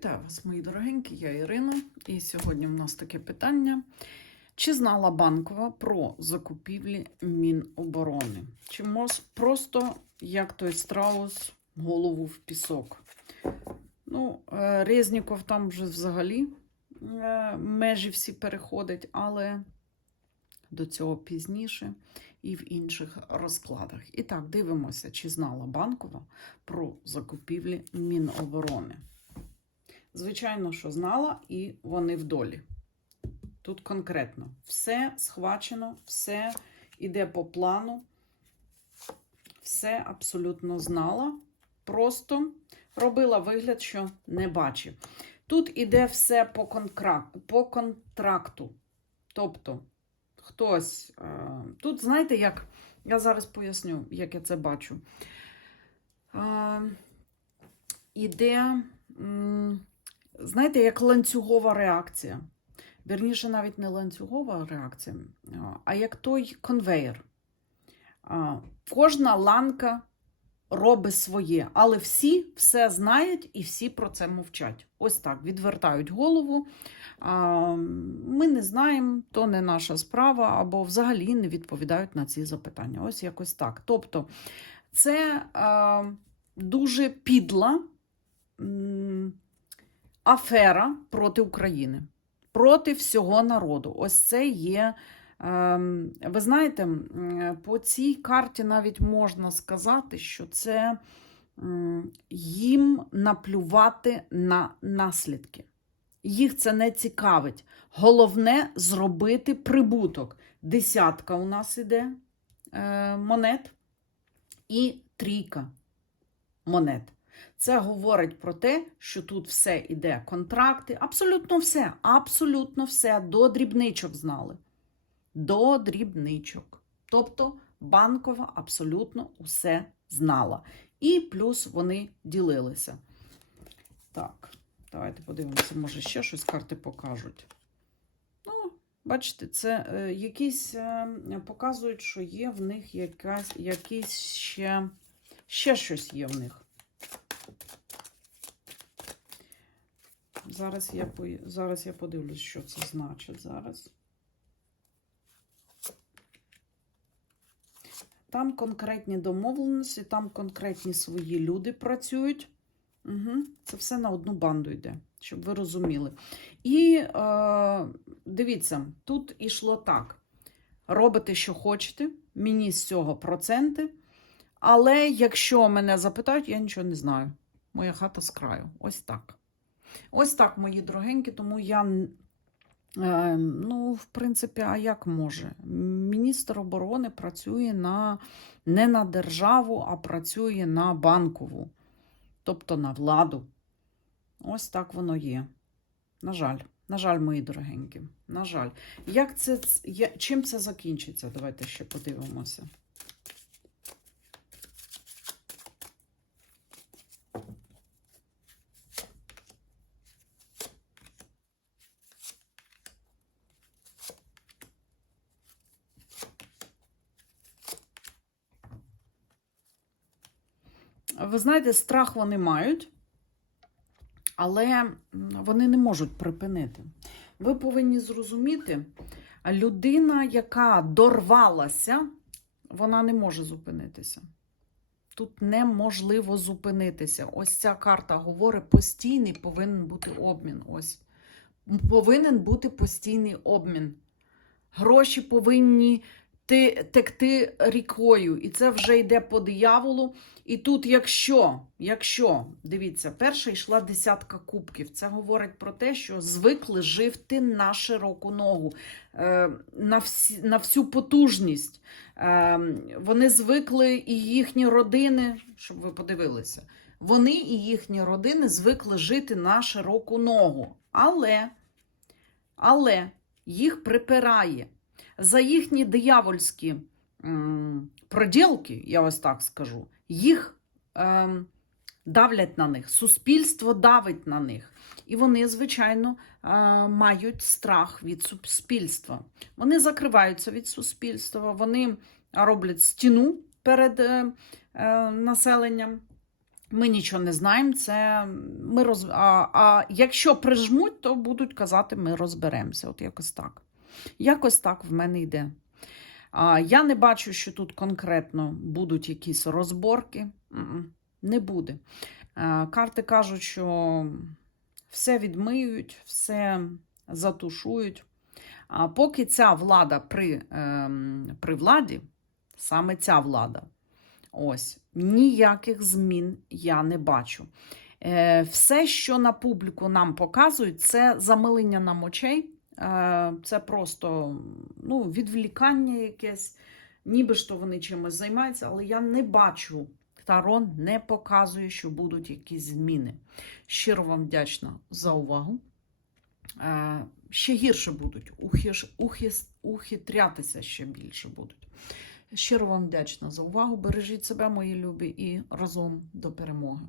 Вітаю вас, мої дорогенькі, я Ірина, і сьогодні в нас таке питання. Чи знала Банкова про закупівлі Міноборони? Чи мож просто, як той страус, голову в пісок? Ну, е, Резніков там вже взагалі е, межі всі переходить, але до цього пізніше і в інших розкладах. І так, дивимося, чи знала Банкова про закупівлі Міноборони. Звичайно, що знала, і вони в долі. Тут конкретно все схвачено, все йде по плану, все абсолютно знала. Просто робила вигляд, що не бачив. Тут іде все по, по контракту. Тобто, хтось. Е... Тут, знаєте, як я зараз поясню, як я це бачу. Е... Іде. Знаєте, як ланцюгова реакція. Вірніше, навіть не ланцюгова реакція, а як той конвейер. Кожна ланка робить своє, але всі все знають і всі про це мовчать. Ось так, відвертають голову. Ми не знаємо, то не наша справа, або взагалі не відповідають на ці запитання. Ось якось так. Тобто, це дуже підла афера проти України, проти всього народу. Ось це є. ем, Ви знаєте, по цій карті навіть можна сказати, що це їм наплювати на наслідки. Їх це не цікавить. Головне зробити прибуток. Десятка у нас іде е, монет і трійка монет. Це говорить про те, що тут все іде контракти, абсолютно все, абсолютно все до дрібничок знали. До дрібничок. Тобто банкова абсолютно усе знала. І плюс вони ділилися. Так, давайте подивимося, може ще щось карти покажуть. Ну, бачите, це е, якісь е, показують, що є в них якась, якісь ще, ще щось є в них. Зараз я зараз я подивлюсь, що це значить зараз. Там конкретні домовленості, там конкретні свої люди працюють. Угу. Це все на одну банду йде, щоб ви розуміли. І е, дивіться, тут ішло так: робите, що хочете, мені з цього проценти. Але якщо мене запитають, я нічого не знаю. Моя хата з краю. Ось так. Ось так, мої дорогенькі, тому я, е, ну, в принципі, а як може? Міністр оборони працює на, не на державу, а працює на банкову, тобто на владу. Ось так воно є. На жаль, на жаль, мої дорогенькі. На жаль. Як це, чим це закінчиться? Давайте ще подивимося. Ви знаєте, страх вони мають, але вони не можуть припинити. Ви повинні зрозуміти, людина, яка дорвалася, вона не може зупинитися. Тут неможливо зупинитися. Ось ця карта говорить, постійний повинен бути обмін. Ось. Повинен бути постійний обмін. Гроші повинні ти, текти рікою. І це вже йде по дияволу. І тут, якщо, якщо, дивіться, перша йшла десятка кубків. Це говорить про те, що звикли живти на широку ногу, е, на, всі, на всю потужність. Е, вони звикли і їхні родини, щоб ви подивилися, вони і їхні родини звикли жити на широку ногу. Але, але їх припирає за їхні диявольські проділки, я ось так скажу, їх ем, давлять на них, суспільство давить на них. І вони, звичайно, е, мають страх від суспільства. Вони закриваються від суспільства, вони роблять стіну перед е, е, населенням. Ми нічого не знаємо. Це ми роз... а, а якщо прижмуть, то будуть казати, ми розберемося. От якось так. Якось так в мене йде. Я не бачу, що тут конкретно будуть якісь розборки. Не буде. Карти кажуть, що все відмиють, все затушують. А поки ця влада при, ем, при владі, саме ця влада, ось, ніяких змін я не бачу. Е, все, що на публіку нам показують, це замилення нам очей. Е, це просто ну, відвлікання якесь, ніби ж то вони чимось займаються, але я не бачу. Тарон не показує, що будуть якісь зміни. Щиро вам вдячна за увагу. Е, ще гірше будуть, ухиш, ухис, ухитрятися ще більше будуть. Щиро вам вдячна за увагу. Бережіть себе, мої любі, і разом до перемоги.